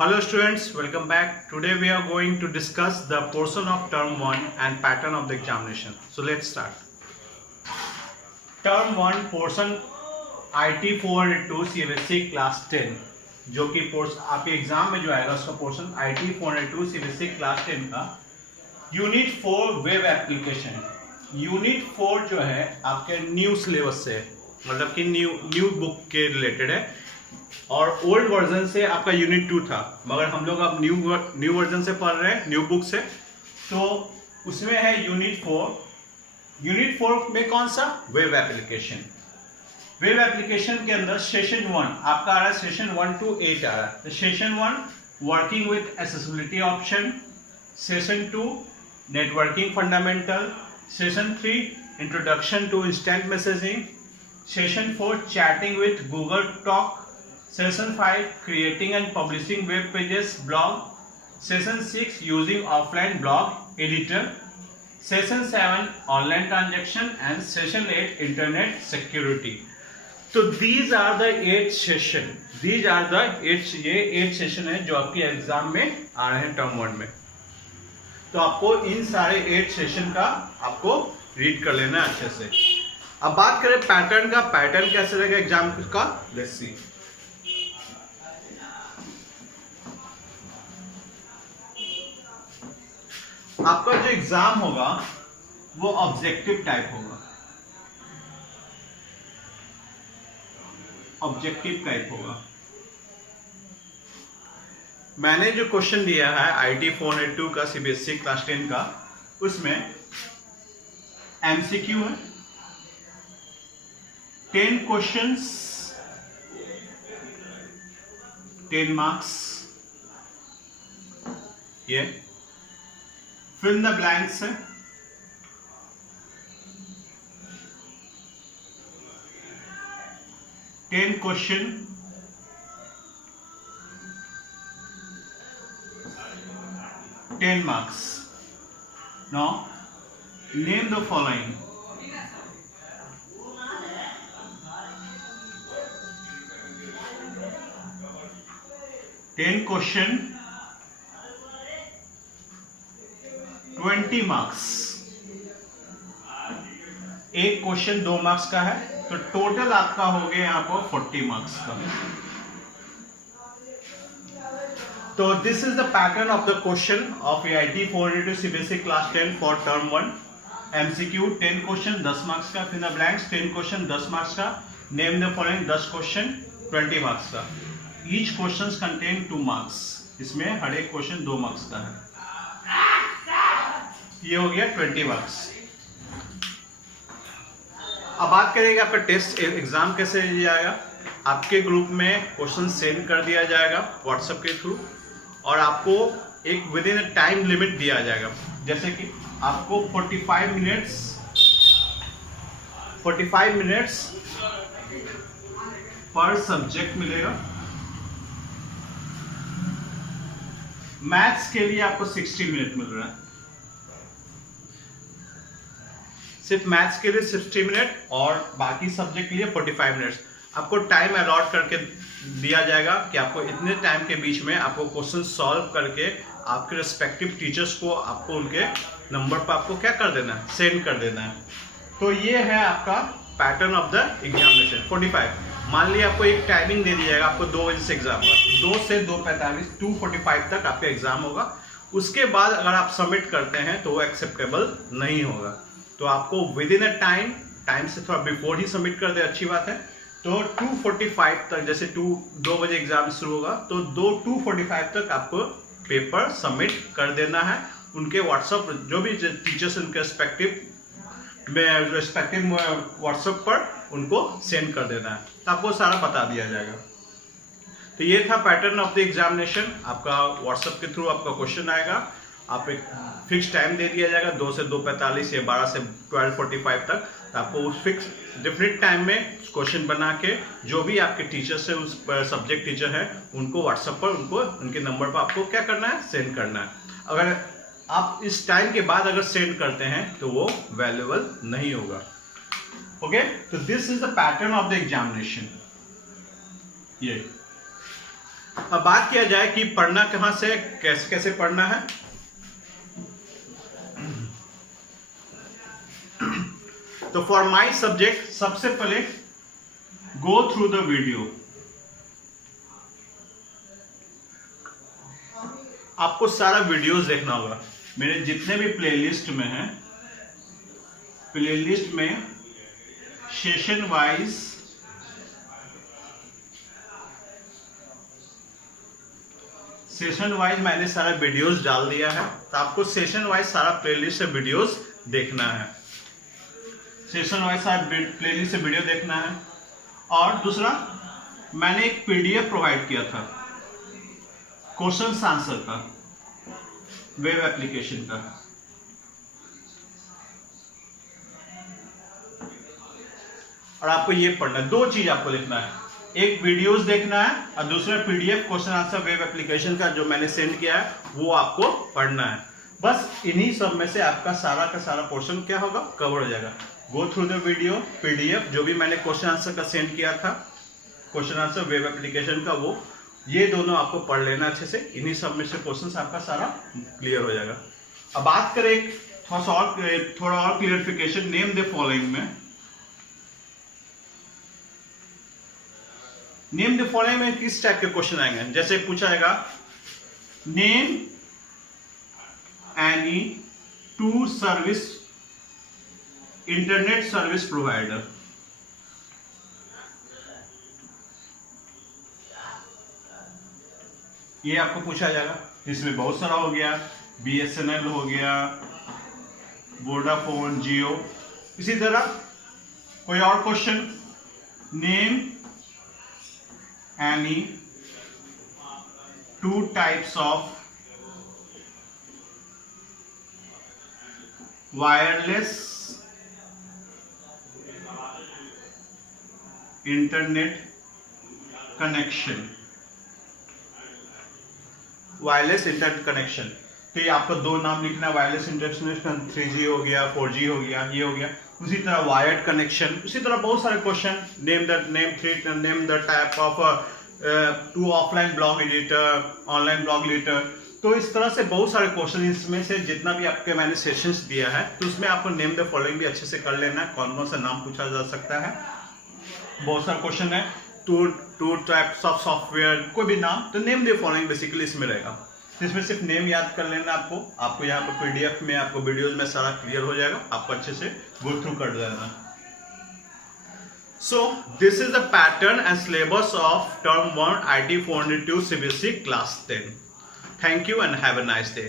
Hello students, welcome back. Today we are going to discuss the portion of term 1 and pattern of the examination. So let's start. Term 1 portion IT 402 CBSE class 10 जो कि आपके exam में जो आएगा उसका portion IT 402 CBSE class 10 का unit 4 web application. Unit 4 जो है आपके न्यू सिलेबस से मतलब कि न्यू बुक के रिलेटेड है और ओल्ड वर्जन से आपका यूनिट 2 था, मगर हम लोग अब न्यू वर्जन से पढ़ रहे हैं, न्यू बुक से। तो उसमें है यूनिट 4। यूनिट 4 में कौन सा? Web application. वेब एप्लीकेशन के अंदर सेशन 1 आपका आ रहा है, सेशन 1 to 8 आ रहा है। तो session 1 working with accessibility option, session 2 networking fundamental, session 3 introduction to instant messaging, session 4 chatting with Google Talk, Session 5 creating and publishing web pages blog, Session 6 using offline blog editor, Session 7 online transaction and Session 8 internet security. So these are the 8 session. These are the 8 session है जो आपके exam में आ रहे हैं term 1 में। तो आपको इन सारे 8 सेशन का आपको रीड कर लेना है अच्छे से। अब बात करें पैटर्न का, पैटर्न कैसे रहेगा एग्जाम का, लेट्स सी। आपका जो एग्जाम होगा वो ऑब्जेक्टिव टाइप होगा, ऑब्जेक्टिव टाइप होगा। मैंने जो क्वेश्चन दिया है IT 402 का CBSE क्लास 10 का, उसमें MCQ है 10 क्वेश्चंस 10 मार्क्स। ये fill in the blanks है 10 question 10 marks. Now name the following. Ten question 20 marks. एक क्वेश्चन 2 मार्क्स का है, तो टोटल आपका हो गया यहाँ पर 40 मार्क्स का। तो this is the pattern of the question of IT 402 CBSE class 10 for term 1। MCQ 10 question 10 marks का, fill the blanks 10 question 10 marks का, name the following 10 question 20 marks का। Each question contain 2 marks. इसमें हर एक question 2 marks का है। ये हो गया 20 मार्क्स। अब बात करेंगे आपका टेस्ट एग्जाम कैसे दिया जाएगा। आपके ग्रुप में क्वेश्चन सेंड कर दिया जाएगा व्हाट्सएप के थ्रू और आपको एक विद इन टाइम लिमिट दिया जाएगा। जैसे कि आपको 45 मिनट्स पर सब्जेक्ट मिलेगा। मैथ्स के लिए आपको 60 मिनट मिल रहा है, सिर्फ मैथ्स के लिए 60 मिनट और बाकी सब्जेक्ट के लिए 45 मिनट्स। आपको टाइम अलॉट करके दिया जाएगा कि आपको इतने टाइम के बीच में आपको क्वेश्चन सॉल्व करके आपके रिस्पेक्टिव टीचर्स को आपको उनके नंबर पर आपको क्या कर देना है, सेंड कर देना है। तो ये है आपका पैटर्न ऑफ द एग्जामिनेशन 45। मान लिया आपको एक टाइमिंग दे दिया जाएगा, आपको 2 बजे से एग्जाम होगा, 2 से 2:45 2:45 तक आपका एग्जाम होगा। उसके बाद अगर आप सबमिट करते हैं तो वो एक्सेप्टेबल नहीं होगा। तो आपको विद इन अ टाइम से थोड़ा बिफोर ही सबमिट कर दे, अच्छी बात है। तो 2:45 तक, जैसे 2 बजे एग्जाम शुरू होगा तो 2:45 तक आपको पेपर सबमिट कर देना है। उनके व्हाट्सएप जो भी टीचर्स उनके रेस्पेक्टिव व्हाट्सएप पर उनको सेंड कर देना है, तो आपको सारा बता दिया जाएगा। तो ये था पैटर्न ऑफ द एग्जामिनेशन। आपका व्हाट्सएप के थ्रू आपका क्वेश्चन आएगा, आप एक फिक्स टाइम दे दिया जाएगा 2 से 2:45 या 12 से 12:45 तक। तो आपको उस फिक्स डिफरेंट टाइम में क्वेश्चन बना के जो भी आपके टीचर्स है, उस सब्जेक्ट टीचर है, उनको व्हाट्सएप पर उनको उनके नंबर पर आपको क्या करना है, सेंड करना है। अगर आप इस टाइम के बाद अगर सेंड करते हैं तो वो वैल्यूएबल नहीं होगा। ओके, तो this is the pattern of the examination. ये अब बात किया जाए कि पढ़ना कहां से, कैसे कैसे पढ़ना है। तो फॉर माई सब्जेक्ट सबसे पहले गो थ्रू द वीडियो। आपको सारा वीडियोस देखना होगा। मेरे जितने भी प्लेलिस्ट में हैं, प्लेलिस्ट में सेशन वाइज मैंने सारा वीडियोस डाल दिया है। तो आपको सेशन वाइज सारा प्लेलिस्ट से वीडियोस देखना है, सेशन वाइज सारा प्लेलिस्ट से वीडियो देखना है। और दूसरा, मैंने एक पीडीएफ प्रोवाइड किया था क्वेश्चन आंसर का, वेब एप्लीकेशन का। और आपको ये पढ़ना है, दो चीज आपको लिखना है, एक वीडियोस देखना है और दूसरा PDF question answer web application का जो मैंने सेंड किया है वो आपको पढ़ना है। बस इन्हीं सब में से आपका सारा का सारा पोर्शन क्या होगा, कवर हो जाएगा। Go through the video, PDF जो भी मैंने क्वेश्चन आंसर का सेंड किया था, क्वेश्चन आंसर वेब एप्लीकेशन का, वो ये दोनों आपको पढ़ लेना अच्छे से। इन्हीं सब में से क्वेश्चंस आपका सारा क्लियर हो जाएगा। अब बात करें थोड़ा और क्लियरिफिकेशन, नेम द फॉलोइंग में। नेम द फॉलोइंग में किस टाइप के क्वेश्चन आएंगे, जैसे पूछा जाएगा name any two service internet service provider. ये आपको पूछा जाएगा। इसमें बहुत सारा हो गया, बीएसएनएल हो गया, वोडाफोन, जियो। इसी तरह कोई और question, name any two types of wireless internet connection. Wireless internet connection, तो ये आपको दो नाम लिखना, वायरलेस इंटरनेट कनेक्शन 3G हो गया, 4G हो गया, ये हो गया। उसी तरह वायर्ड कनेक्शन, उसी तरह बहुत सारे question, name the type of two offline blog editor, online blog editor. तो इस तरह से बहुत सारे क्वेश्चन, इसमें से जितना भी आपके मैंने सेशंस दिया है तो उसमें आपको नेम द फॉलोइंग भी अच्छे से कर लेना है, कौन कौन सा नाम पूछा जा सकता है। बहुत सारे क्वेश्चन है, टू टाइप्स ऑफ सॉफ्टवेयर, कोई भी नाम, तो नेम द फॉलोइंग बेसिकली इसमें रहेगा। इसमें सिर्फ नेम याद कर लेना आपको यहाँ पर पीडीएफ में, आपको वीडियोस में सारा क्लियर हो जाएगा, आपको अच्छे से गो थ्रू कर देना। So this is the pattern and syllabus of term 1 IT 402 CBSE class 10. Thank you and have a nice day.